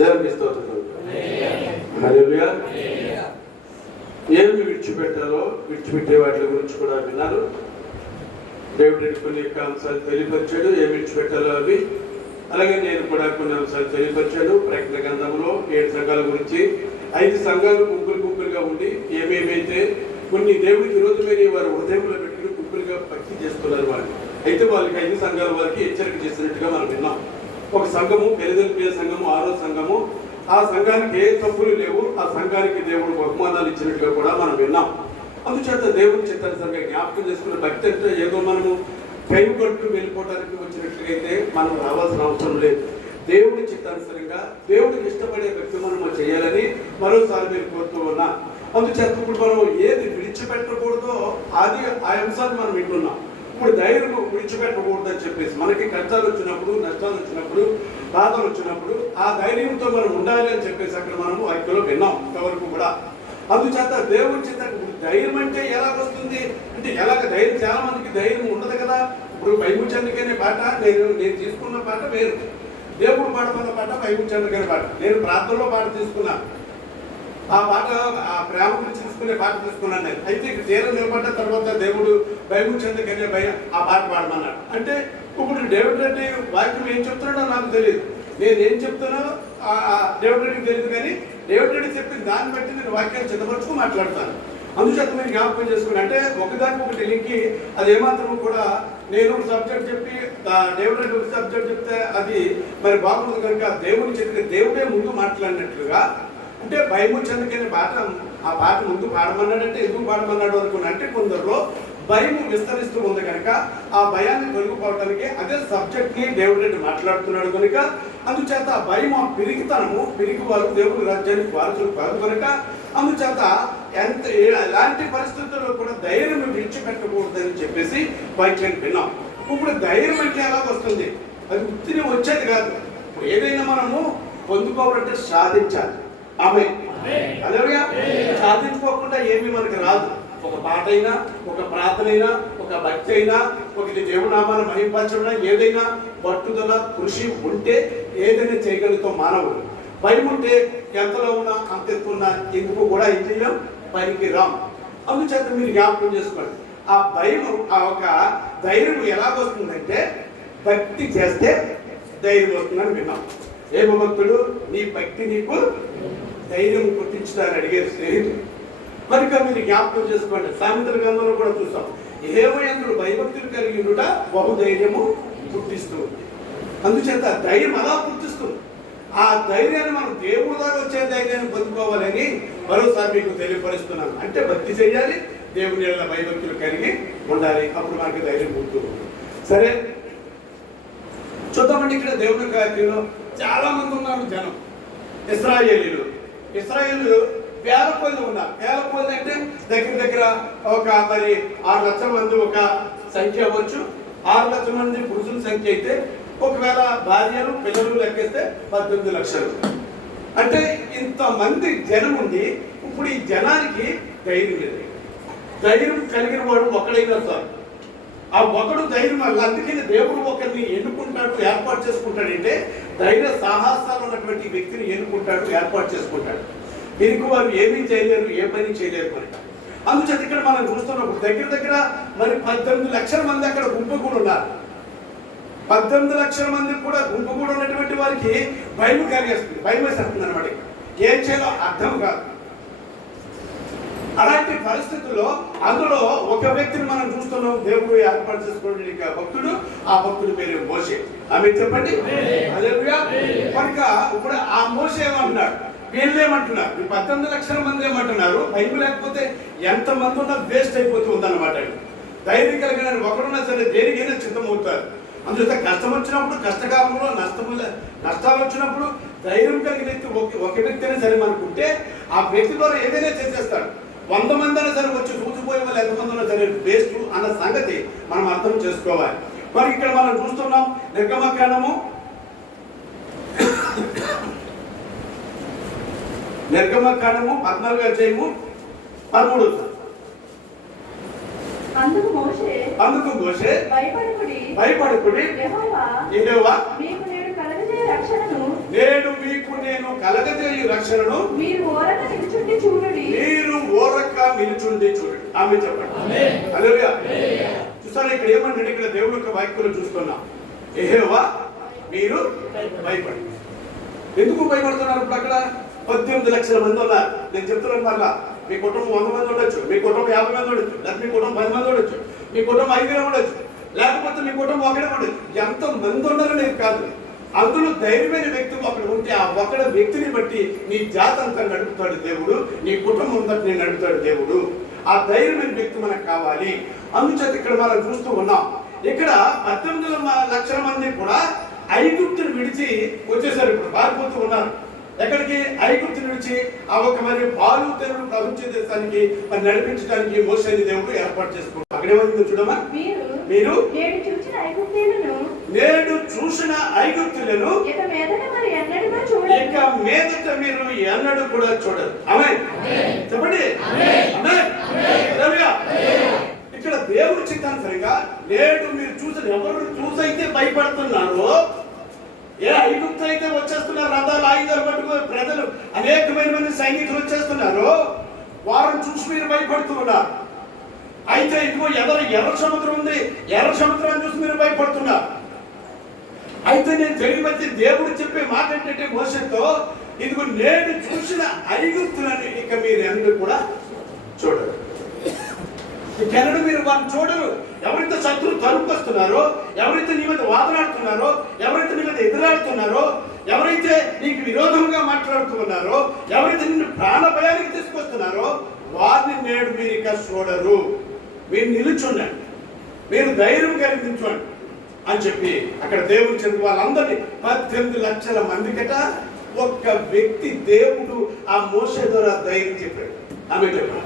దేవునికి స్తోత్రం. హల్లెలూయా. ఏమి విడిచిపెట్టాలో విడిచిపెట్టే వాటి గురించి కూడా విన్నారు. దేవుడి కొన్ని అంశాలు తెలియపరిచాడు, ఏమి విడిచిపెట్టాలో అవి. అలాగే నేను కూడా కొన్ని అంశాలు తెలియపరిచాడు. ప్రకటన గ్రంథంలో 7 సంఘాల గురించి, 5 సంఘాలు గుంపులుగా ఉండి ఏమేమైతే కొన్ని దేవుడికి విరోధమైన వారు హృదయంలో పెట్టుకుని గుంపులుగా భక్తి చేస్తున్నారు వాళ్ళు. అయితే వాళ్ళకి 5 సంఘాల వారికి హెచ్చరిక చేసినట్టుగా మనం విన్నాం. ఒక సంఘము ఫిలదెల్ఫియా సంఘము, 6వ సంఘము. ఆ సంఘానికి ఏ తప్పులు లేవు, ఆ సంఘానికి దేవుడు బహుమానాలు ఇచ్చినట్టుగా కూడా మనం విన్నాం. అందుచేత దేవుని చిత్తానుసారంగా జ్ఞాపకం చేసుకున్న భక్తి అంటే ఏదో మనము కైవు కొట్టు వెళ్ళిపోవడానికి వచ్చినట్లయితే మనం రావాల్సిన అవసరం లేదు. దేవుడి చిత్తానుసారంగా దేవుడికి ఇష్టపడే భక్తి మనం చేయాలని మరోసారి మీరు కోరుతూ ఉన్నా. అందుచేత ఇప్పుడు మనం ఏది విడిచిపెట్టకూడదో అది ఆ అంశాన్ని మనం వింటున్నాం. ఇప్పుడు ధైర్యం విడిచిపెట్టకూడదు అని చెప్పేసి మనకి కష్టాలు వచ్చినప్పుడు, నష్టాలు వచ్చినప్పుడు, బాధలు వచ్చినప్పుడు ఆ ధైర్యంతో మనం ఉండాలి అని చెప్పేసి అక్కడ మనము వాక్యంలో విన్నాం ఇంతవరకు కూడా. అందుచేత దేవుడి చేత ధైర్యం అంటే ఎలా వస్తుంది అంటే ఎలాగ ధైర్యం, చాలా మందికి ధైర్యం ఉండదు కదా. ఇప్పుడు వైముచంద్రికనే పాట నేను తీసుకున్న పాట వేరు, దేవుడు పాడమన్న పాట వైముచంద్రికనే పాట. నేను ప్రార్థనలో పాట తీసుకున్నాను, ఆ పాట ఆ ప్రేమ గురించి తీసుకునే పాట తీసుకున్నాను నేను. అయితే తీరం నిలబడ్డ తర్వాత దేవుడు వైముచంద్రికనే ఆ పాట పాడమన్నాడు. అంటే ఇప్పుడు డేవిడ్ రెడ్డి వాక్యం ఏం చెప్తున్నాడో నాకు తెలియదు, నేనేం చెప్తానో డేవిడ్ రెడ్డికి తెలియదు. కానీ డేవిడ్ రెడ్డి చెప్పిన దాన్ని బట్టి నేను వాక్యాన్ని చిత్తపరుచుకు మాట్లాడతాను. అందుచేత మీరు జ్ఞాపకం చేసుకుని అంటే ఒకదానికి ఒకటి లింకి అది ఏమాత్రం కూడా నేను ఒక సబ్జెక్ట్ చెప్పి డేవిడ్ రెడ్డి ఒక సబ్జెక్ట్ చెప్తే అది మరి బాగుంటుంది. కనుక దేవుని చెప్పిన దేవుడే ముందు మాట్లాడినట్లుగా అంటే వైముచంద్రికనే పాట, ఆ పాట ముందు పాడమన్నాడంటే ఎందుకు పాడమన్నాడు అనుకున్నా అంటే కొందరిలో భయం విస్తరిస్తూ ఉంది కనుక ఆ భయాన్ని తొలగిపోవటానికి అదే సబ్జెక్ట్ని డేవిడ్ రెడ్డి మాట్లాడుతున్నాడు కనుక అందుచేత ఆ భయం, ఆ పిరికితనము, పిరికి వారు దేవుని రాజ్యానికి వారసులు కాదు కనుక అందుచేత ఎలాంటి పరిస్థితుల్లో కూడా ధైర్యం విడిచిపెట్టకూడదని చెప్పేసి వాక్యాన్ని విన్నాం. ఇప్పుడు ధైర్యం అంటే ఎలా వస్తుంది? అది ఉత్తిని వచ్చేది కాదు. ఇప్పుడు ఏదైనా మనము పొందుకోవాలంటే సాధించాలి. ఆమె హల్లెలూయా. సాధించుకోకుండా ఏమీ మనకు రాదు. ఒక పాట అయినా, ఒక ప్రార్థన అయినా, ఒక భక్తి అయినా, ఒక దేవునామాన్ని మహింపరచడం, ఏదైనా పట్టుదల కృషి ఉంటే ఏదైనా చేయగలుగుతాం మానవుడు. భయం ఉంటే ఎంతలో ఉన్నా అంత ఎత్తున్నా ఎందుకు కూడా ఏం చేయలేం, పనికి రాం. అందుచేత మీరు జ్ఞాపకం చేసుకోండి. ఆ భయం, ఆ ఒక ధైర్యం ఎలా వస్తుందంటే భక్తి చేస్తే ధైర్యం వస్తుందని విన్నాం. ఏమో భక్తుడు నీ భక్తి నీకు ధైర్యం పుట్టించడానికి అడిగేది స్నేహితుడు. కనుక మీరు జ్ఞాపకం చేసుకోండి. సామెతల గ్రంథంలో కూడా చూస్తాం, యెహోవాయందు భయభక్తులు కలిగి ఉండుట బహుధైర్యము పుట్టిస్తూ ఉంది. అందుచేత ధైర్యం అలా పుట్టిస్తుంది. ఆ ధైర్యాన్ని మనం దేవుడి దాకా వచ్చే ధైర్యాన్ని పొందుకోవాలని మరోసారి మీకు తెలియపరుస్తున్నాను. అంటే భక్తి చేయాలి, దేవుని భయభక్తులు కలిగి ఉండాలి, అప్పుడు మనకి ధైర్యం పుడుతుంది. సరే చూద్దామండి. ఇక్కడ దేవుని కార్యంలో చాలా మంది ఉన్నారు జనం. ఇశ్రాయేలీలు వేల కొద్ది ఉన్నారు. వేల కొద్ది అంటే దగ్గర ఒక మరి 6 లక్షల మంది ఒక సంఖ్య అవ్వచ్చు. 6 లక్షల మంది పురుషుల సంఖ్య అయితే ఒకవేళ భార్యలు పిల్లలు లెక్కేస్తే 18 లక్షలు. అంటే ఇంతమంది జనం ఉంది. ఇప్పుడు ఈ జనానికి ధైర్యం లేదు. ధైర్యం కలిగిన వాడు ఒకడైనా సార్, ఆ ఒకడు ధైర్యం వల్ల అందుకని దేవుడు ఒకరిని ఎన్నుకుంటాడు, ఏర్పాటు చేసుకుంటాడంటే ధైర్య సాహసాలు ఉన్నటువంటి వ్యక్తిని ఎన్నుకుంటాడు, ఏర్పాటు చేసుకుంటాడు. దీనికి వారు ఏమీ చేయలేరు, ఏ పని చేయలేరు కనుక. అందుచేత ఇక్కడ మనం చూస్తున్నప్పుడు దగ్గర మరి 18 లక్షల మంది అక్కడ గుంపు కూడా ఉన్నారు. 18 లక్షల మంది కూడా గుంపు కూడా ఉన్నటువంటి వారికి భయం కలిగేస్తుంది, భయం వేస్తుంది అనమాట. ఏం చేయాలో అర్థం కాదు. అలాంటి పరిస్థితుల్లో అందులో ఒక వ్యక్తిని మనం చూస్తున్నాం, దేవుడు ఏర్పాటు చేసుకోండి భక్తుడు. ఆ భక్తుడి పేరు మోషే. ఆమె చెప్పండి హల్లెలూయా. కనుక ఇప్పుడు ఆ మోషే ఏమంటున్నాడు, వీళ్ళు ఏమంటున్నారు, ఈ 18 లక్షల మంది ఏమంటున్నారు, భయం లేకపోతే ఎంతమంది ఉన్నా వేస్ట్ అయిపోతూ ఉందన్నమాట. ధైర్యం కలిగిన ఒకరున్నా సరే దేనికైనా సిద్ధమవుతారు. అందుచేత కష్టం వచ్చినప్పుడు, కష్టకాలంలో నష్టాలు వచ్చినప్పుడు ధైర్యం కలిగిన వ్యక్తి ఒక వ్యక్తి అయినా సరే మనకుంటే ఆ వ్యక్తి ద్వారా ఏదైనా చేసేస్తాడు. 100 మంది అయినా సరే వచ్చి చూసిపోయే వాళ్ళు ఎంతమంది ఉన్నా సరే వేస్ట్ అన్న సంగతి మనం అర్థం చేసుకోవాలి. మరి ఇక్కడ మనం చూస్తున్నాం నిర్గమకాండము 14వ అధ్యాయము 13వ. అందుకు మోషే భయపడకుడి, యెహోవా మీకు నేడు కలుగజేయ రక్షణను నేడు మీకు నేను కలగజేయు రక్షణను మీరు ఓరక నిలుచుండి చూడండి. మీరు ఓరక నిలుచుండి చూడండి. ఆమె చెప్పండి. హల్లెలూయా. చూసారా ఇక్కడ ఏమన్నాడు? ఇక్కడ దేవుడి యొక్క వాక్యంలో చూస్తున్నాం, యెహోవా మీరు భయపడి. ఎందుకు భయపడుతున్నారు? ఇప్పుడు అక్కడ 18 లక్షల మంది ఉన్నారు. నేను చెప్తున్నాను మళ్ళా, మీ కుటుంబం 100 మంది ఉండొచ్చు, మీ కుటుంబం 50 మంది ఉండొచ్చు, లేకపోతే మీ కుటుంబం 10 మంది ఉండొచ్చు, మీ కుటుంబం 5 ఉండొచ్చు, లేకపోతే మీ కుటుంబం ఒకడే ఉండొచ్చు. ఎంత మంది ఉండాలని కాదు, అందులో ధైర్యమైన వ్యక్తి ఒకడు ఉంటే ఆ ఒకడ వ్యక్తిని బట్టి నీ జాతి అంతా నడుపుతాడు దేవుడు, నీ కుటుంబం బట్టి నడుపుతాడు దేవుడు. ఆ ధైర్యమైన వ్యక్తి మనకు కావాలి. అందుచేత ఇక్కడ మనం చూస్తూ ఉన్నాం, ఇక్కడ 18 లక్షల మంది కూడా ఐగుప్తుని విడిచి వచ్చేసారు. ఇప్పుడు పారిపోతూ ఉన్నారు. ఎక్కడికి? ఐగుప్తుని విడిచి ఆ ఒక మరి పాలు తెరులు ప్రపంచ దేశానికి మరి నడిపించడానికి మోసేని దేవుడు ఏర్పాటు చేసుకున్నారు. అక్కడేమైందో చూడమా, మీరు నేడు చూసిన ఐగుప్తులను ఇక మీదట మీరు ఎన్నడూ కూడా చూడరు. ఆమేన్ చెప్పండి. ఇక్కడ దేవుడు చిత్తానుసరిగా నేడు మీరు చూసిన, ఎవరు చూసైతే భయపడుతున్నారో, ఏ ఐగుప్తు అయితే వచ్చేస్తున్నారు, రథాలు ఆయుధాలు పట్టుకుని ప్రజలు అనేకమైన మంది సైనికులు వచ్చేస్తున్నారు, వారిని చూసి మీరు భయపడుతూ ఉన్నారు. అయితే ఇదిగో ఎర్ర సముద్రం ఉంది, ఎర్ర సముద్రాన్ని చూసి మీరు భయపడుతున్నారు. అయితే నేను తెలియవచ్చి దేవుడు చెప్పే మాట ఏంటంటే మోషేతో, ఇదిగో నేను చూసిన ఐగుప్తులని ఇక మీరు ఎన్నడూ కూడా చూడరు. ఇకెన్నడూ మీరు వారిని చూడరు. ఎవరైతే శత్రువు తరుపుకొస్తున్నారో, ఎవరైతే నీ మీద వాదనాడుతున్నారో, ఎవరైతే నీ మీద ఎదురాడుతున్నారో, ఎవరైతే నీకు విరోధంగా మాట్లాడుతున్నారో, ఎవరైతే నిన్ను ప్రాణ భయానికి తీసుకొస్తున్నారో, వారిని నేడు మీరు ఇక చూడరు. మీరు నిలుచుండండి, మీరు ధైర్యం కలిగించండి అని చెప్పి అక్కడ దేవుడు చెప్పి వాళ్ళందరినీ 18 లక్షల మందికట ఒక్క వ్యక్తి దేవుడు ఆ మోషే ద్వారా ధైర్యం చెప్పాడు. ఆమె చెప్పండి.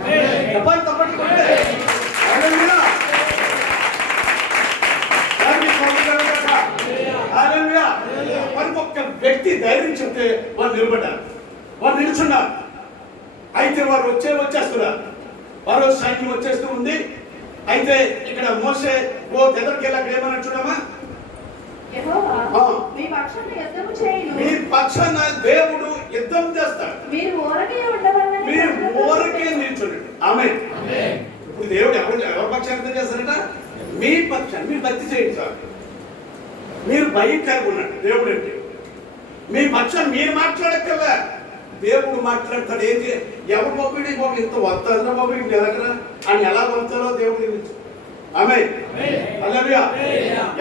మరి ఒక్క వ్యక్తి ధైర్యం చెప్తే వారు నిలబడ్డారు, వారు నిలుచున్నారు. అయితే వారు వచ్చేస్తున్నారు, వారు సైన్యం వచ్చేస్తూ ఉంది. అయితే ఇక్కడ మోషే ఎదరికి వెళ్ళి అక్కడ ఏమన్నా చూడమా, మీ పక్షాన దేవుడు యుద్ధం చేస్తాడు, మీరు ఊరకే నిల్చోండి. ఆమేన్. ఇప్పుడు దేవుడు ఎవరి పక్షాన్ని యుద్ధం చేస్తారట? మీ పక్షాన్ని. మీరు భక్తి చేయండి సార్, మీరు భయం కలిగి ఉండండి. దేవుడు అంటే మీ పక్షాన్ని మీరు మాట్లాడక్కర్లే, దేవుడు మాట్లాడతాడు. ఏంటి? ఎవరు బాబు బాబు ఇంత వస్తారా బాబు ఇంటి ఎలాగరా అని ఎలా వస్తారో దేవుడు తెలుసు. ఆమేన్. హల్లెలూయా.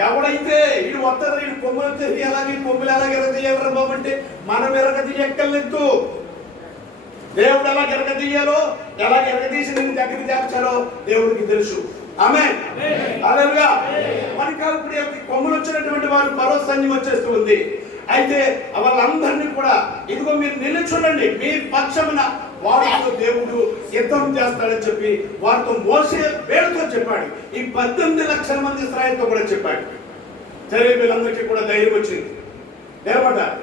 ఎవడైతే వీడు వస్తారో, వీడు కొమ్ములు ఎలాగే కొమ్ములు ఎలాగ ఎరగదీయాలరా బాబు అంటే మనం ఎరగదీయక్కర్లేదు. దేవుడు ఎలా ఎరగదీయాలో, ఎలా ఎరగదీసి నేను దగ్గరికి చేర్చాలో దేవుడికి తెలుసు. ఆమేన్. హల్లెలూయా. మనకి ఇప్పుడు కొమ్ములు వచ్చినటువంటి వారు పరో సైన్యం వచ్చేస్తూ ఉంది. అయితే వాళ్ళందరినీ కూడా ఇదిగో మీరు నిలుచుండండి, మీ పక్షమున వారితో దేవుడు యుద్ధం చేస్తాడని చెప్పి వారితో మోసే వేడుతో చెప్పాడు. ఈ 18 లక్షల మంది ఇశ్రాయేలుతో కూడా చెప్పాడు. సరే, వీళ్ళందరికీ కూడా ధైర్యం వచ్చింది, నిలబడ్డారు.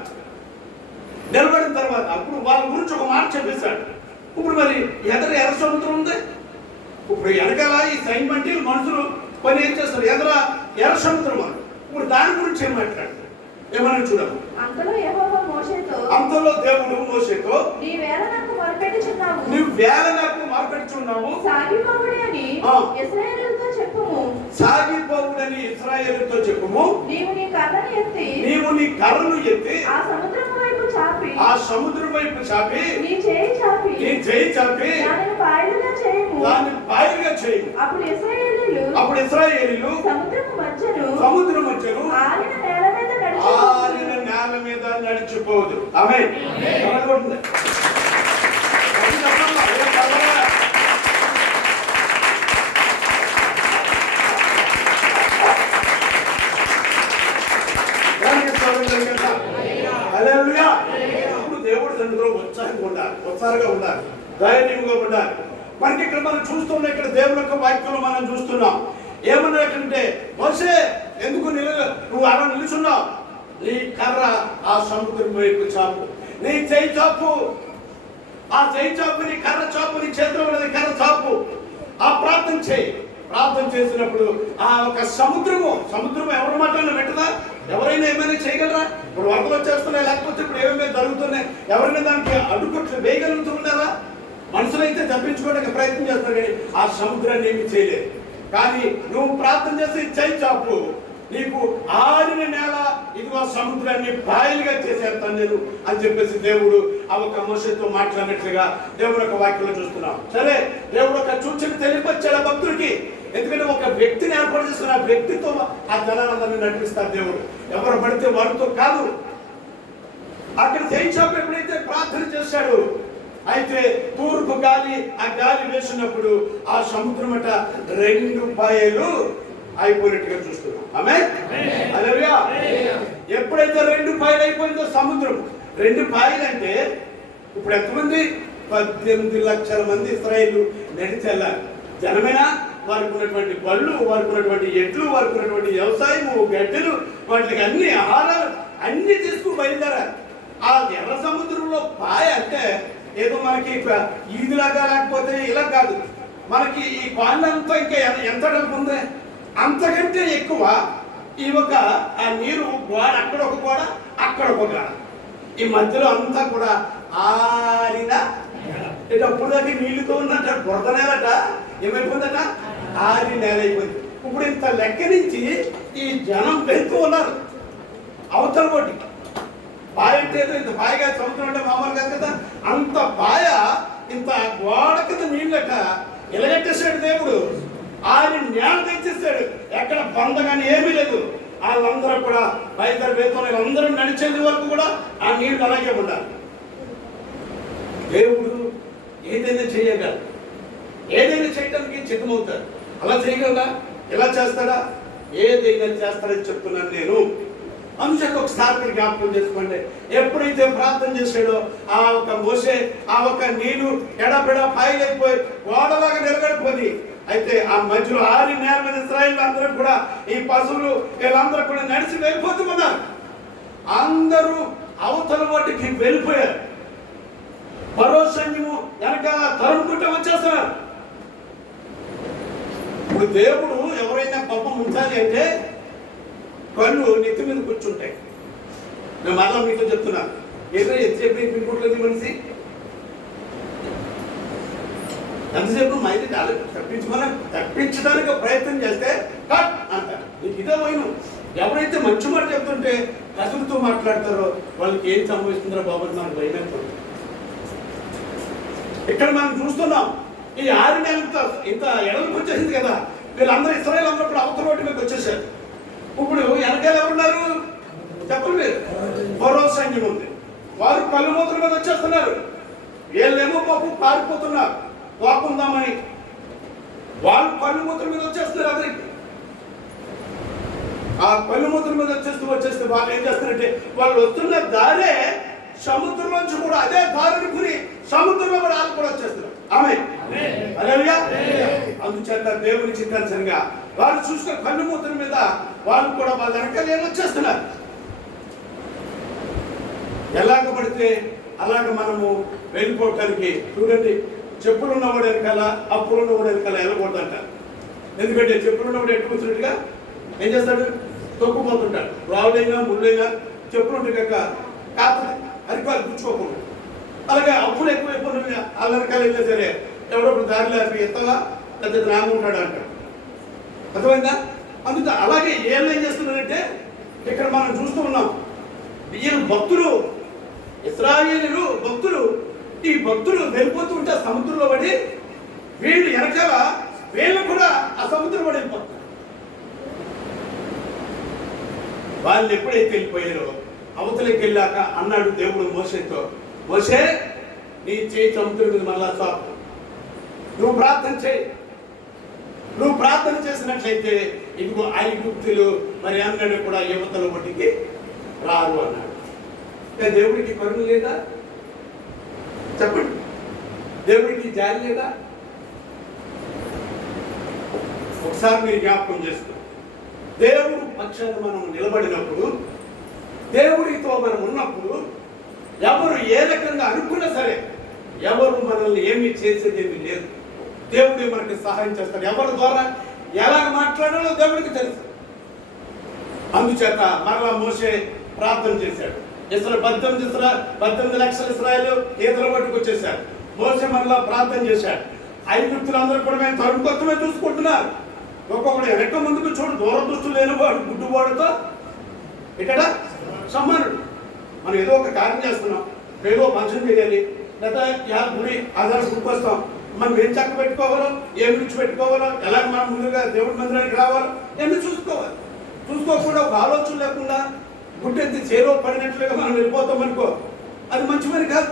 నిలబడిన తర్వాత అప్పుడు వాళ్ళ గురించి ఒక మాట చెప్పేశాడు. ఇప్పుడు మరి ఎర్ర సముద్రం ఉంది, ఇప్పుడు వెనకాల ఈ సైన్మెంట్ మనుషులు పని ఏం చేస్తారు, ఎర్ర సముద్రం అని. ఇప్పుడు దాని గురించి ఏం మాట్లాడు ఏమన్నా చూడము. అంతలో దేవుడు మోషేతో, నువ్వు వేళ నాకు మొరపెట్టుచున్నావు, సాగిపోవుడని ఇశ్రాయేలుతో చెప్పుము. నీవు నీ కర్రను ఎత్తి ఆ సముద్రం వైపు చాపి నీ చేయి చాపి దాన్ని పాయలుగా చేయు. అప్పుడు ఇశ్రాయేలీయులు సముద్రం మధ్యను ఆరిన నేల మీద నడిచిపోదు. ఆమేన్. హల్లెలూయా. ఇప్పుడు దేవుడి సన్నిధిలో ఉత్సాహంగా ఉండాలి, ధైర్యంగా ఉండాలి. మనకి ఇక్కడ మనం చూస్తున్నాం, ఇక్కడ దేవుని యొక్క వాక్యంలో మనం చూస్తున్నాం. ఏమన్నాడంటే, మోషే ఎందుకు నువ్వు అలా నిలుచున్నావు? నీ కర్ర ఆ సముద్రం వైపు చాపు, నీ చేయి చాపు, ఆ చేయి చాపు, నీ కర్ర చాపు, నీ చేతిలో ఉన్నది కర్ర చాపు. ఆ ప్రార్థన చేయి. ప్రార్థన చేసినప్పుడు ఆ ఒక సముద్రము ఎవరి మాటలను పెట్టదా? ఎవరైనా ఏమైనా చేయగలరా? చేయగలరా? ఇప్పుడు వరదలు వచ్చేస్తున్నాయి, లేకపోతే ఇప్పుడు ఏమేమి జరుగుతున్నాయి, ఎవరైనా దానికి అడ్డుకొట్లు వేయగలుగుతున్నారా? మనుషులైతే తప్పించుకోవడానికి ప్రయత్నం చేస్తారు, కానీ ఆ సముద్రాన్ని ఏమి చేయలేదు. కానీ నువ్వు ప్రార్థన చేసి చేయి చాపు, నీకు ఆరిన నేల ఇదిగో సముద్రాన్ని పాయలుగా చేసేస్తాను నేను అని చెప్పేసి దేవుడు ఆ ఒక మోషేతో మాట్లాడినట్లుగా దేవుడు ఒక వాక్యంలో చూస్తున్నాం. సరే, దేవుడు ఒక సూచన తెలియపరిచాడు భక్తుడికి. ఎందుకంటే ఒక వ్యక్తిని ఏర్పాటు చేసుకుని ఆ వ్యక్తితో ఆ జనాలందరినీ నడిపిస్తారు దేవుడు. ఎవరు పడితే వారితో కాదు. అక్కడ జైచాపు ఎప్పుడైతే ప్రార్థన చేశాడు, అయితే తూర్పు గాలి ఆ గాలి వేసినప్పుడు ఆ సముద్రం అట 2 పాయలు అయిపోయినట్టుగా చూస్తున్నాం. ఆమేన్. హల్లెలూయా. ఎప్పుడైతే 2 పాయలు అయిపోయిందో సముద్రం, 2 పాయలు అంటే ఇప్పుడు ఎంతమంది? 18 లక్షల మంది ఇశ్రాయేలు నడిచి వెళ్ళాలి. జనమేనా? వారికి ఉన్నటువంటి బళ్ళు, వారికి ఉన్నటువంటి ఎడ్లు, వారికి ఉన్నటువంటి వ్యవసాయము, గడ్డలు, వాటికి అన్ని ఆహారాలు అన్ని తీసుకుని బయలుదేరాలి. ఆ ఎర్ర సముద్రంలో పాయ అంటే ఏదో మనకి ఈదిలాగా లేకపోతే ఇలా కాదు. మనకి ఈ పాలంతా ఇంకా ఎంత ఉందే, అంతకంటే ఎక్కువ ఈ ఒక ఆ నీరు గోడ, అక్కడ ఒక గోడ, అక్కడ ఒక గోడ, ఈ మధ్యలో అంతా కూడా ఆరిన అప్పుడు దాకా నీళ్ళతో ఉన్నట్ట బురద నేలట ఏమైపోయిందట, ఆరి నేల అయిపోయింది. ఇప్పుడు ఇంత లెక్క నుంచి ఈ జనం వెళ్తూ ఉన్నారు అవతల ఒడ్డి. పాయ అంటే ఏదో ఇంత పాయగా సముద్రం అంటే మామూలు కాదు కదా, అంత పాయ ఇంత గోడ కింద నీళ్ళట ఎలగట్టేశాడు దేవుడు. ఆయన నేల తెచ్చేసాడు, ఎక్కడ బంద కానీ ఏమీ లేదు. వాళ్ళందరూ కూడా బయలుదేరి వేతనాలు అందరూ నడిచేది వరకు కూడా ఆ నీళ్లు అలాగే ఉండాలి. దేవుడు ఏదైనా చేయగలరు, ఏదైనా చేయడానికి సిద్ధమవుతాడు. అలా చేయగలరా? ఎలా చేస్తాడా? ఏదైనా చేస్తాడని చెప్తున్నాను నేను. అందుచేత ఒకసారి జ్ఞాపకం చేసుకోండి, ఎప్పుడైతే ప్రార్థన చేశాడో ఆ ఒక మోసే ఆ ఒక నీళ్లు ఎడబెడ పాయలైపోయి గోడలాగా నిలబడిపోయి, అయితే ఆ మధ్యలో ఆరి నేల మీద ఇశ్రాయేలు అందరూ కూడా ఈ పశువులు వీళ్ళందరూ కూడా నడిచి వెళ్ళిపోతూ ఉన్నారు. అందరూ అవతల వాటికి వెళ్ళిపోయారు. ఫరో సైన్యము వెనక తరుముకుంటూ వచ్చేస్తున్నారు. ఇప్పుడు దేవుడు ఎవరైనా పాపం ఉంచాలి అంటే కళ్ళు నెత్తి మీద కూర్చుంటాయి. నేను మళ్ళా మీతో చెప్తున్నాను, ఏదో ఎంతసేపు వినుకుంటుంది మనిషి, ఎంతసేపు మా అయితే తప్పించడానికి ప్రయత్నం చేస్తే కట్ అంటారు. నీకు ఇదే పోయిన ఎవరైతే మంచి మాట చెప్తుంటే కసులతో మాట్లాడతారో వాళ్ళకి ఏం సంభవిస్తుందో బాబు నాకు భయం. ఇక్కడ మనం చూస్తున్నాం, ఈ 6 నెలలతో ఇంత ఎడలకు వచ్చేసింది కదా, వీళ్ళందరూ ఇశ్రాయేలు అందరూ కూడా అవతల రోడ్డు మీదకి వచ్చేసారు. ఇప్పుడు వెనకాల ఎవరున్నారు చెప్పండి? ఫరో సైన్యం ఉంది. వారు కళ్ళు మూతల మీద వచ్చేస్తున్నారు. వీళ్ళేమో పాపం పారిపోతున్నారు పోకుందామని. వాళ్ళు కళ్ళు మూతల మీద వచ్చేస్తున్నారు. అందరికి ఆ కళ్ళు మూతల మీద వచ్చేస్తే వాళ్ళు ఏం చేస్తారంటే వాళ్ళు వస్తున్న దారే సముద్రంలోంచి కూడా అదే దారిని కుని సముద్రంలో కూడా వాళ్ళు కూడా వచ్చేస్తున్నారు. ఆమేన్. హల్లెలూయా. అందుచేత దేవుని చిత్తానుసారంగా వాళ్ళు చూసిన కళ్ళు మూతల మీద వాళ్ళు కూడా వాళ్ళ వెనకాల ఏమొచ్చేస్తున్నారు. ఎలాగ పడితే అలాగ మనము వెళ్ళిపోవటానికి చూడండి, చెప్పులు ఉన్నవాడు వెనకాల అప్పులు ఉన్నవాడు వెనకాల వెళ్ళకూడదు అంటారు. ఎందుకంటే చెప్పులు ఉన్నవాడు ఎట్టుకొచ్చినట్టుగా ఏం చేస్తాడు? తొక్కుపోతుంటాడు. రావులైనా ముళ్ళైనా చెప్పులు ఉంటే కనుక కాదు అరికాలు గుచ్చుకోకుండా. అలాగే అప్పులు ఎక్కువైపోయిన వాళ్ళ వెనకాల వెళ్ళినా సరే ఎవరొకరు దారిలో ఎత్తవా పెద్ద రాము ఉంటాడు అంటాడు. అర్థమైందా? అందుకే అలాగే ఏం చేస్తున్నారంటే ఇక్కడ మనం చూస్తూ ఉన్నాం, వీళ్ళు భక్తులు, ఇశ్రాయేలీయులు భక్తులు, ఈ భక్తులు వెళ్ళిపోతూ ఉంటే సముద్రంలో పడి వీళ్ళు వెనకాల వీళ్ళు కూడా ఆ సముద్రం పడి వెళ్ళిపోతారు. వాళ్ళు ఎప్పుడైతే వెళ్ళిపోయారో అవతలకి వెళ్ళాక అన్నాడు దేవుడు మోషేతో, మోషే నీ చేయి సముద్రం మీద మళ్ళా చాపు, నువ్వు ప్రార్థన చేయి. నువ్వు ప్రార్థన చేసినట్లయితే ఇదిగో ఐగుప్తులు మరి అన్నాడు కూడా యువతల ఒడ్డుకి రారు అన్నాడు. దేవుడికి కరుణ లేదా చెప్పండి? దేవుడికి జాలి లేదా? ఒకసారి మీరు జ్ఞాపకం చేసుకో. దేవుడు పక్షాన మనం నిలబడినప్పుడు, దేవుడితో మనం ఉన్నప్పుడు ఎవరు ఏ రకంగా అనుకున్నా సరే ఎవరు మనల్ని ఏమీ చేసేదేమీ లేదు. దేవుడే మనకి సహాయం చేస్తాడు. ఎవరి ద్వారా ఎలాగ మాట్లాడాలో దేవుడికి తెలుసు. అందుచేత మరలా మోషే ప్రార్థన చేశాడు. 18 లక్షల ఇశ్రాయేలు ఈతల పట్టుకు వచ్చేసారు. మోసే మరలా ప్రార్థన చేశాడు. ఐగుప్తులందరూ కూడా మేము తరుముకొత్తమే చూసుకుంటున్నారు. ఒక్కొక్కడు వెనక ముందుకు చూడు, దూరదృష్టి లేనివాడు గుడ్డువాడుతో ఇక్కడ సమానుడు. మనం ఏదో ఒక కార్యం చేస్తున్నాం, ఏదో ఫంక్షన్ చేయాలి, లేదా గుడి ఆధారం గుర్కొస్తాం. మనం ఏం చక్క పెట్టుకోవాలో, ఏం రుచి పెట్టుకోవాలో, ఎలా మనం ముందుగా దేవుడి మందిరానికి రావాలో ఎన్ని చూసుకోవాలి. చూసుకోకుండా ఒక ఆలోచన లేకుండా గుడ్డెత్తి చేలో పడినట్లుగా మనం వెళ్ళిపోతాం అనుకో, అది మంచి పని కాదు.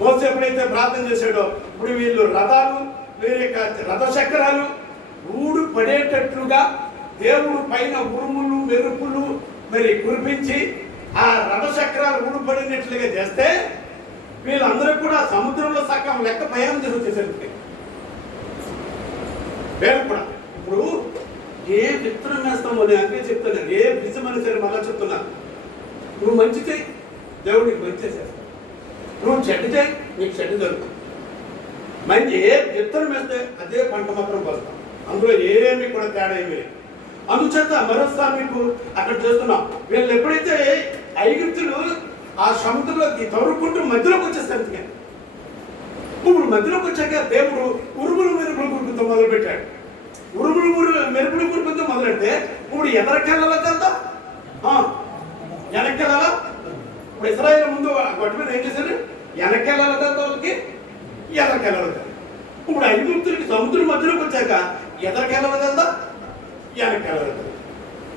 మోసే ఎప్పుడైతే ప్రార్థన చేశాడో, ఇప్పుడు వీళ్ళు రథాలు, వేరే రథ చక్రాలు ఊడు పడేటట్లుగా దేవుడు పైన ఉరుములు మెరుపులు మరి కురిపించి ఆ రథ చక్రాలు ఊడిపడినట్లుగా చేస్తే వీళ్ళందరూ కూడా సముద్రంలో సగం లెక్క ప్రయాణం జరుగుతుంది. వేరు కూడా ఇప్పుడు ఏ విత్తనం వేస్తామో నేను అందుకే చెప్తున్నాను, ఏ విషయమైనా సరే మళ్ళా చెప్తున్నాను. నువ్వు మంచి చేయి, దేవుడు నీకు మంచి చేస్తాడు. నువ్వు చెడ్డ చేయి, నీకు చెడ్డ జరుగుతుంది. మంచి ఏ విత్తనం వేస్తే అదే పంట మాత్రం వస్తాం, అందులో ఏమీ కూడా తేడా ఏమీ లేదు. అందుచేత మరోసారి మీకు అక్కడ చేస్తున్నాం. వీళ్ళు ఎప్పుడైతే ఐగుప్తులు ఆ సముద్రంలోకి తరుక్కుంటూ మధ్యలోకి వచ్చేస్తారు, ఇప్పుడు మధ్యలోకి వచ్చాక దేవుడు ఉరుములు మెరుపులు కురుపుతో మొదలుపెట్టాడు. ఉరుములు మెరుపులు కురుపుతో మొదలెడితే ఇప్పుడు ఎదరకెళ్ళాలా కదా, వెనక్కెళ్ళాలా. ఇప్పుడు ఇశ్రాయేలు ముందు గొడ్డ మీద ఏం చేశారు, వెనక్కెళ్ళాలి కదా, వాళ్ళకి ఎదరకెళ్ళాలి కదా. ఇప్పుడు ఐగుప్తులకి సముద్రం మధ్యలోకి వచ్చాక ఎదరకెళ్ళాలి కదా, వెనక్కెళ్ళాలి కదా.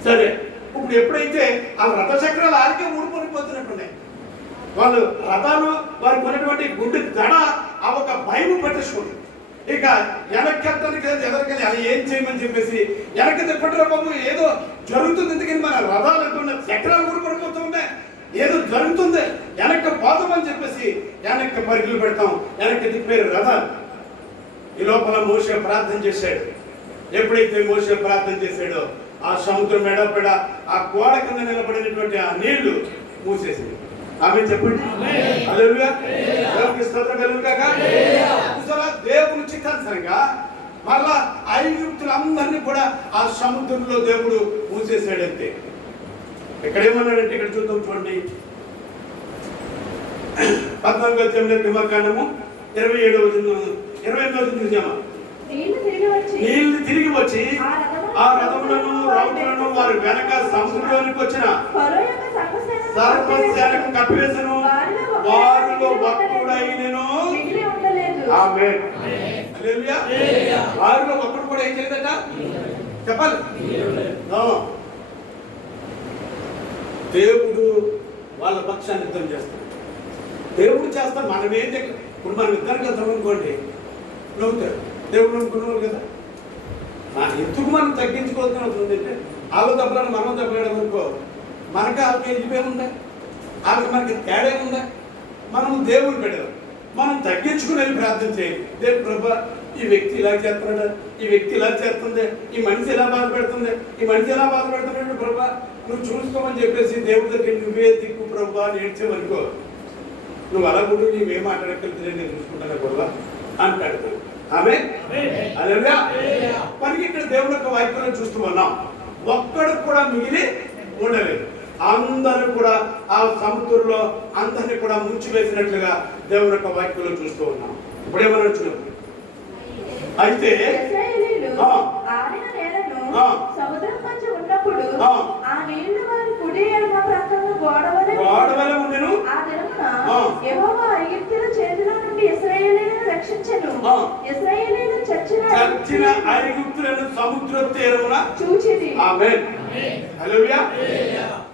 సరే, ఇప్పుడు ఎప్పుడైతే ఆ రథ చక్రాలు ఆరికే ఊడిపోయిపోతున్నట్టున్నాయి, వాళ్ళు రథాలు వారికి ఉన్నటువంటి గుండె దడ ఆ ఒక భయం పట్టించుకుంది. ఇక వెనక్కెళ్ళడానికి ఎదరికెళ్ళి అది ఏం చేయమని చెప్పేసి వెనక్కి తిప్పటరా బాబు, ఏదో జరుగుతుంది. ఎందుకని మన రథాలు అంటున్న చక్రాలు ఊడిపడిపోతుందే, ఏదో జరుగుతుంది, వెనక్కి పోతామని చెప్పేసి వెనక్కి పరుగులు పెడతాం, వెనక్కి తిప్పే రథాలు. ఈ లోపల మోషే ప్రార్థన చేశాడు. ఎప్పుడైతే మోషే ప్రార్థన చేశాడో ఆ సముద్రం మెడపెడ ఆ గోడ కింద నిలబడినటువంటి ఆ నీళ్లు మూసేసింది. ఆమె చెప్పండి, హల్లెలూయా. దేవునికి స్తోత్రం కలుగుగాక. దేవుని చిత్తానుసారంగా మళ్ళా ఐగుప్తులందరినీ కూడా ఆ సముద్రంలో దేవుడు మూసేసాడంతే. ఇక్కడ ఏమన్నాడంటే, ఇక్కడ చూద్దాం చూడండి, 14వ అధ్యాయంలో నిర్గమకాండము 28వ చూసామా. నీళ్లు తిరిగి వచ్చి ఆ రథములను రౌతులను వారి వెనక సముద్రంలోనికి వచ్చిన సర్వసేనకు కప్పివేసెను, వారిలో ఒక్కడైనను ఆమేన్ హల్లెలూయా. వారిలో ఒక్కడు కూడా ఏం చేయలేదట చెప్పాలి. దేవుడు వాళ్ళ పక్షాన్ని యుద్ధం చేస్తాడు. దేవుడు చేస్తాడు, మనం ఏం దగ్గర. ఇప్పుడు మనం ఇద్దరికి వెళ్తాం అనుకోండి, నవ్వుతాడు. దేవుడు అనుకున్నాడు కదా, ఎందుకు మనం తగ్గించుకోవాల్సిన అవసరం ఉందంటే, వాళ్ళు దెబ్బలాడు మనం దెబ్బలాడడం అనుకో, మనకి వాళ్ళకి వెళ్ళిపోయిందా, వాళ్ళకి మనకి తేడా ఉందా. మనం దేవుడు పెడదాం, మనం తగ్గించుకుని వెళ్ళి ప్రార్థన చేయాలి. దేవుడు ప్రభా, ఈ వ్యక్తి ఇలా చేస్తున్నాడు, ఈ వ్యక్తి ఇలా చేస్తుంది, ఈ మనిషి ఎలా బాధపెడుతుంది, ఈ మనిషి ఎలా బాధపెడుతున్నాడు ప్రభా, నువ్వు చూసుకోమని చెప్పేసి దేవుడి దగ్గర నువ్వే దిక్కు ప్రభా అని ఏడ్చావనుకో, నువ్వు అలా కూడా నువ్వేం మాట్లాడగలుగుతుంది, నేను చూసుకుంటాను ప్రభా అంటాడు. ఆమేన్ హల్లెలూయా. మనకి ఇక్కడ దేవుడి యొక్క వాక్యంలో చూస్తూ ఉన్నాం, ఒక్కడు కూడా మిగిలి ఉండలేదు. అందరూ కూడా ఆ సముద్రంలో అందరినీ కూడా ముంచివేసినట్లుగా దేవుడి యొక్క వాక్యంలో చూస్తూ ఉన్నాం. ఇప్పుడు ఏమన్నా చూడండి, అయితే సముద్రం మధ్య ఉన్నప్పుడు ఆ నీళ్లు వారి కుడి ఎడమ ప్రాంతంలో గోడవలె ఉండెను. ఆ దినమున యెహోవా ఐగుప్తుల చేతిలో నుండి ఇశ్రాయేలీయులను రక్షించెను. ఇశ్రాయేలీయులు చచ్చిన ఐగుప్తులను సముద్ర తీరమున చూచిరి. ఆమేన్ హల్లెలూయా.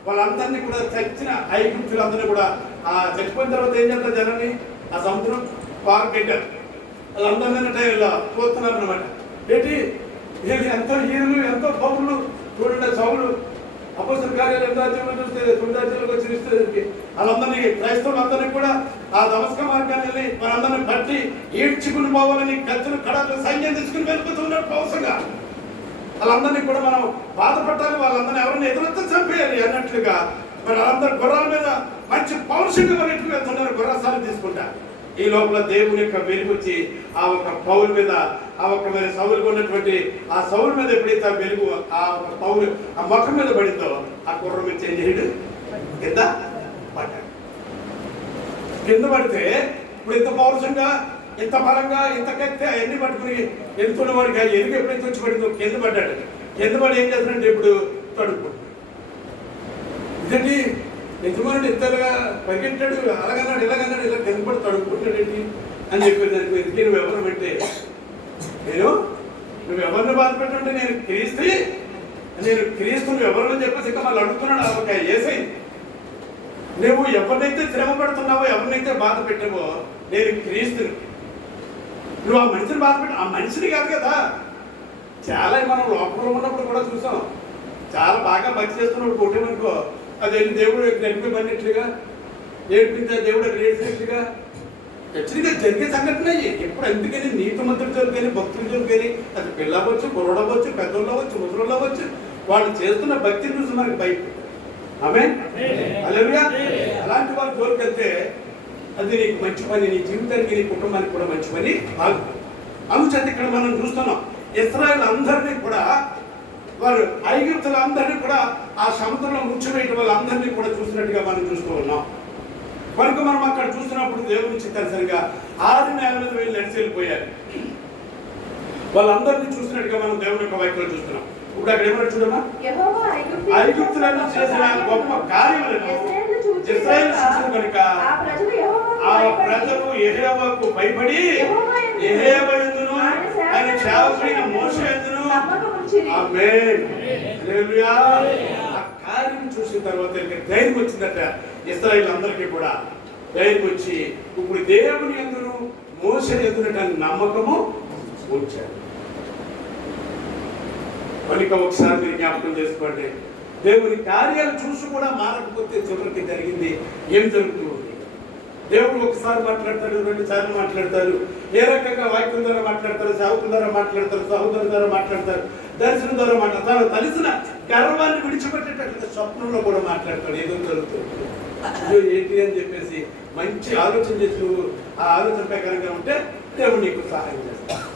వాళ్ళందరినీ కూడా చచ్చిన ఐగుప్తులందరినీ కూడా ఆ చచ్చిపోయిన తర్వాత ఏం చేస్తారు జనాన్ని, ఆ సముద్రం పాలు పెట్టారు. వాళ్ళందరినీ ఇలా చూస్తున్నారు అనమాట. ఏంటి ఎంతో హీరులు, ఎంతో పౌరులు చూడండి. సౌలు అపోస్తల కార్యాలు 8వ అధ్యాయంలో చూస్తే 9వ అధ్యాయంలోకి వచ్చి వాళ్ళందరినీ క్రైస్తవులందరినీ కూడా ఆ దమస్క మార్గాన్ని వెళ్ళి వాళ్ళందరినీ బట్టి ఈడ్చుకుని పోవాలని కత్తులు కడాలు సైన్యం తీసుకుని వెళ్ళిపోతున్నారు పౌరుషంగా. వాళ్ళందరినీ కూడా మనం బాధపడాలి, వాళ్ళందరినీ ఎవరిని ఎదురొత్త చంపేయాలి అన్నట్లుగా మరి వాళ్ళందరూ గుర్రాల మీద మంచి పౌరుషంగా పరిగెట్టుకు వెళ్తున్నారు, గుర్రసాలు తీసుకుంటా. ఈ లోపల దేవుని యొక్క వెలుగు వచ్చి ఆ ఒక పౌరు మీద, ఆ ఒక మరి సౌలుగా ఉన్నటువంటి ఆ సౌలు మీద ఎప్పుడైతే ఆ వెలుగు ఆ ఒక పౌరు ఆ ముఖం మీద పడిందో, ఆ గుర్రం మీద చేంజ్ చేయడు కింద పడ్డాడు. కింద పడితే ఇప్పుడు ఇంత పౌరుషంగా, ఇంత బలంగా, ఇంత కత్తి అవన్నీ పట్టుకుని వెళ్తున్న వాడికి ఆ ఎలుగు ఎప్పుడైతే వచ్చి పడిందో కింద పడ్డాడు. కింద పడి ఏం చేస్తున్నాడంటే ఇప్పుడు తడుపుకుంటాడు. ఇదండి యజమానుడు ఇంతగా పరిగెట్టాడు, అలాగన్నాడు ఇలాగన్నాడు, ఇలా కింద పడి తడుపుకుంటాడేంటి అని చెప్పి దానికి ఎందుకు నువ్వు ఎవరు అంటే నువ్వు ఎవరిని బాధ పెట్టంటే నేను క్రీస్తు నువ్వు ఎవరిని చెప్పేసి ఇంకా మళ్ళీ అడుగుతున్నాడు. ఒక ఏసై నువ్వు ఎవరినైతే శ్రమ పడుతున్నావో, ఎవరినైతే బాధ పెట్టావో నేను క్రీస్తుని. నువ్వు ఆ మనిషిని బాధ పెట్ట ఆ మనిషిని కాదు కదా. చాలా మనం లోపల ఉన్నప్పుడు కూడా చూసాం, చాలా బాగా భక్తి చేస్తున్నప్పుడు కొట్టేమనుకో అది వెళ్ళి దేవుడు నడిపిమన్నట్లుగా ఏడిపించా, దేవుడు అక్కడ ఏడ్చినట్లుగా ఖచ్చితంగా జరిగే సంఘటన. ఎప్పుడు ఎందుకని నీతిమంతుల జోలికి కానీ, భక్తుల జోలికి కానీ, అది పిల్లవచ్చు, కుర్రోడవచ్చు, పెద్దోళ్ళు అవ్వచ్చు, ముసలోళ్ళు అవ్వచ్చు, వాళ్ళు చేస్తున్న భక్తిని చూసి మనకి భయపడతారు. ఆమేన్. హల్లెలూయా. అలాంటి వాళ్ళ జోలికి వెళ్తే అది నీకు మంచి పని, నీ జీవితానికి, నీ కుటుంబానికి కూడా మంచి పని కాదు. అందుచేత ఇక్కడ మనం చూస్తున్నాం ఇశ్రాయేలు అందరినీ కూడా, వారు ఐగుప్తులందరినీ కూడా ఆ సముద్రంలో ముంచివేయటం వాళ్ళందరినీ కూడా చూసినట్టుగా మనం చూస్తూ ఉన్నాం. కనుక మనం అక్కడ చూస్తున్నప్పుడు దేవుని చిత్తానుసారంగా 6 నెలల మీద వెళ్ళి నడిచి వెళ్ళిపోయారు. వాళ్ళందరినీ చూసినట్టుగా మనం దేవుని యొక్క వాక్యంలో చూస్తున్నాం. ఇప్పుడు అక్కడ ఏమన్నా చూడమా, ఐగుప్తులను చేసిన గొప్ప కార్యములను ఇశ్రాయేలు చూసిన కనుక ఆ ప్రజలు యెహోవాకు భయపడి యెహోవా యందును ఆయన సేవకుడైన మోషే యందును ఆమేన్ హల్లెలూయా ఆ కార్యం చూసిన తర్వాత ధైర్యం వచ్చిందట. ఇశ్రాయేలు అందరికీ కూడా ధైర్యం వచ్చి ఇప్పుడు దేవుని యందును మోషే యందున నమ్మకము ఉంచారు. కనుక ఒకసారి మీరు జ్ఞాపకం చేసుకోండి, దేవుని కార్యాలు చూసి కూడా మారకపోతే చివరికి జరిగింది ఏం జరుగుతూ ఉంది. దేవుడు ఒకసారి మాట్లాడతాడు, 2 సార్లు మాట్లాడతారు. ఏ రకంగా వాక్యం ద్వారా మాట్లాడతారు, సేవకుల ద్వారా మాట్లాడతారు, సహోదరుల ద్వారా మాట్లాడతారు, దర్శనం ద్వారా మాట్లాడతారు. తలిసిన గర్వాన్ని విడిచిపెట్టేటట్టు స్వప్నంలో కూడా మాట్లాడతాడు. ఏదో జరుగుతుంది ఏంటి అని చెప్పేసి మంచి ఆలోచన చేస్తూ ఆ ఆలోచన ప్రకారంగా ఉంటే దేవుడు నీకు సహాయం చేస్తాడు.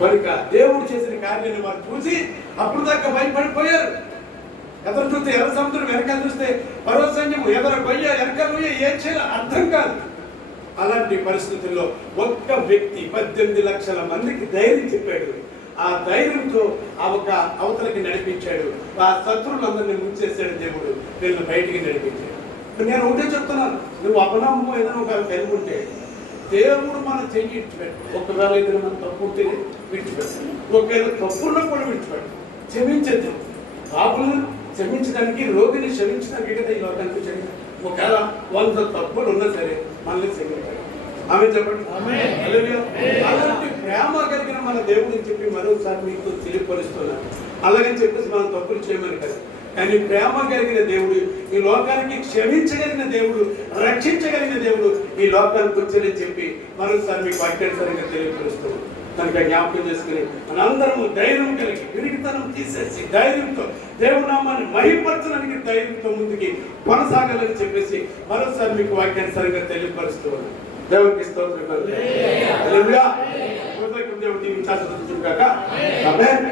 కనుక దేవుడు చేసిన కార్యాన్ని వారు చూసి అప్పుడు దాకా భయపడిపోయారు. ఎదురు చూస్తే ఎర్ర సముద్రం, వెనకాల చూస్తే పర్వత సైన్యం, ఎదురు కొయ్య, వెనకాల కొయ్య, ఏం చేయాలో అర్థం కాదు. అలాంటి పరిస్థితుల్లో ఒక్క వ్యక్తి 18 లక్షల మందికి ధైర్యం చెప్పాడు. ఆ ధైర్యంతో ఆ ఒక అవతలకి నడిపించాడు. ఆ శత్రువులందరినీ ముంచేసాడు దేవుడు, వీళ్ళని బయటికి నడిపించాడు. నేను ఒకటే చెప్తున్నాను, నువ్వు అపనమ్మకం ఏదైనా ఒక కలిగి ఉంటే దేవుడు మన చెయ్యి విడిచిపెట్టు. ఒకవేళ ఏదైనా మనం తప్పు ఉంటే విడిచిపెట్టు, ఒకవేళ తప్పుల్లో కూడా విడిచిపెట్టు. క్షమించద్దు. పాపులను క్షమించడానికి, రోగిని క్షమించడానికి కదా ఈ లోకానికి వచ్చాడు. ఒకవేళ 100 తప్పులు ఉన్నా సరే మనల్ని క్షమించాడు. ఆమె చెప్పండి. అలాంటి ప్రేమ కలిగిన మన దేవుడిని చెప్పి మరోసారి మీకు తెలియపరుస్తున్నాను. అలాగని చెప్పేసి మనం తప్పులు చేయమని కదా, కానీ ప్రేమ కలిగిన దేవుడు, ఈ లోకానికి క్షమించగలిగిన దేవుడు, రక్షించగలిగిన దేవుడు ఈ లోకానికి వచ్చారని చెప్పి మరోసారి మీకు వాక్యానుసారంగా తెలియపరుస్తాడు. కనుక జ్ఞాపకం చేసుకుని మనందరము ధైర్యం కలిగి, విరిగితనం తీసేసి ధైర్యంతో దేవుడి నామాన్ని మహిమపరచడానికి ధైర్యంతో ముందుకి కొనసాగాలని చెప్పేసి మరోసారి మీకు వాక్యానుసారంగా తెలియపరుస్తూ ఉన్నాను. దేవుడికి స్తోత్రం. హల్లెలూయా. దేవుడు దీవించాల్సి కాక. ఆమేన్.